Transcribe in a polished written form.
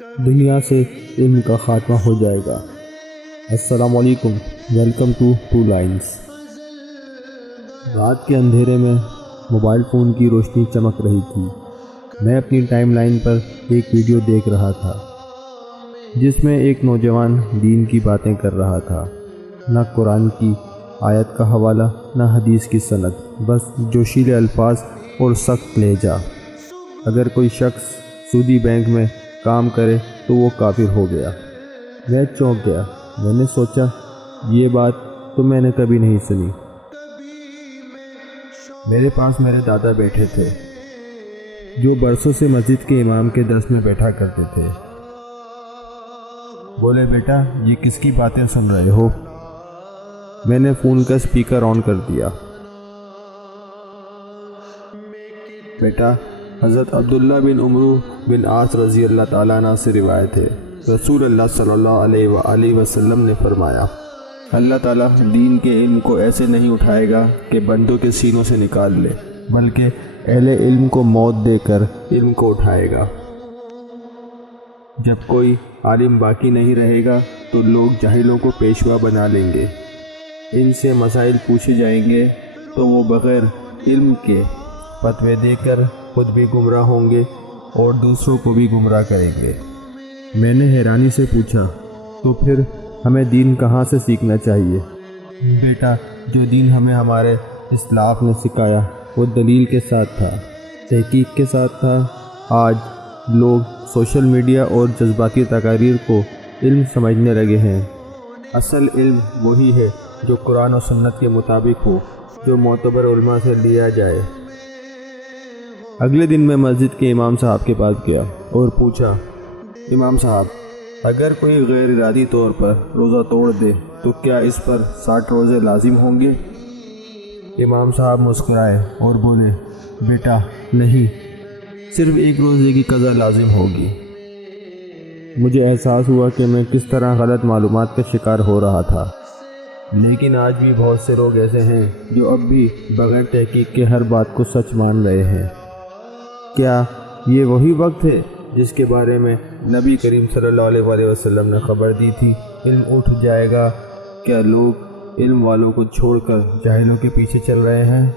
دنیا سے علم کا خاتمہ ہو جائے گا۔ السلام علیکم، ویلکم ٹو ٹو لائنز۔ رات کے اندھیرے میں موبائل فون کی روشنی چمک رہی تھی۔ میں اپنی ٹائم لائن پر ایک ویڈیو دیکھ رہا تھا جس میں ایک نوجوان دین کی باتیں کر رہا تھا۔ نہ قرآن کی آیت کا حوالہ، نہ حدیث کی سند، بس جوشیلے الفاظ اور سخت لہجہ۔ اگر کوئی شخص سودی بینک میں کام کرے تو وہ کافر ہو گیا۔ میں چونک گیا۔ میں نے سوچا یہ بات تو میں نے کبھی نہیں سنی۔ میرے پاس میرے دادا بیٹھے تھے جو برسوں سے مسجد کے امام کے درس میں بیٹھا کرتے تھے۔ بولے، بیٹا یہ کس کی باتیں سن رہے ہو؟ میں نے فون کا اسپیکر آن کر دیا۔ بیٹا، حضرت عبداللہ بن عمرو بن عاص رضی اللہ تعالیٰ عنہ سے روایت ہے، رسول اللہ صلی اللہ علیہ وآلہ وسلم نے فرمایا، اللہ تعالیٰ دین کے علم کو ایسے نہیں اٹھائے گا کہ بندوں کے سینوں سے نکال لے، بلکہ اہل علم کو موت دے کر علم کو اٹھائے گا۔ جب کوئی عالم باقی نہیں رہے گا تو لوگ جاہلوں کو پیشوا بنا لیں گے۔ ان سے مسائل پوچھے جائیں گے تو وہ بغیر علم کے فتوے دے کر خود بھی گمراہ ہوں گے اور دوسروں کو بھی گمراہ کریں گے۔ میں نے حیرانی سے پوچھا، تو پھر ہمیں دین کہاں سے سیکھنا چاہیے؟ بیٹا، جو دین ہمیں ہمارے اسلاف نے سکھایا وہ دلیل کے ساتھ تھا، تحقیق کے ساتھ تھا۔ آج لوگ سوشل میڈیا اور جذباتی تقاریر کو علم سمجھنے لگے ہیں۔ اصل علم وہی ہے جو قرآن و سنت کے مطابق ہو، جو معتبر علماء سے لیا جائے۔ اگلے دن میں مسجد کے امام صاحب کے پاس گیا اور پوچھا، امام صاحب، اگر کوئی غیر ارادی طور پر روزہ توڑ دے تو کیا اس پر 60 روزے لازم ہوں گے؟ امام صاحب مسکرائے اور بولے، بیٹا نہیں، صرف ایک روزے کی قضا لازم ہوگی۔ مجھے احساس ہوا کہ میں کس طرح غلط معلومات کا شکار ہو رہا تھا، لیکن آج بھی بہت سے لوگ ایسے ہیں جو اب بھی بغیر تحقیق کے ہر بات کو سچ مان رہے ہیں۔ کیا یہ وہی وقت ہے جس کے بارے میں نبی کریم صلی اللہ علیہ وآلہ وسلم نے خبر دی تھی، علم اٹھ جائے گا؟ کیا لوگ علم والوں کو چھوڑ کر جاہلوں کے پیچھے چل رہے ہیں؟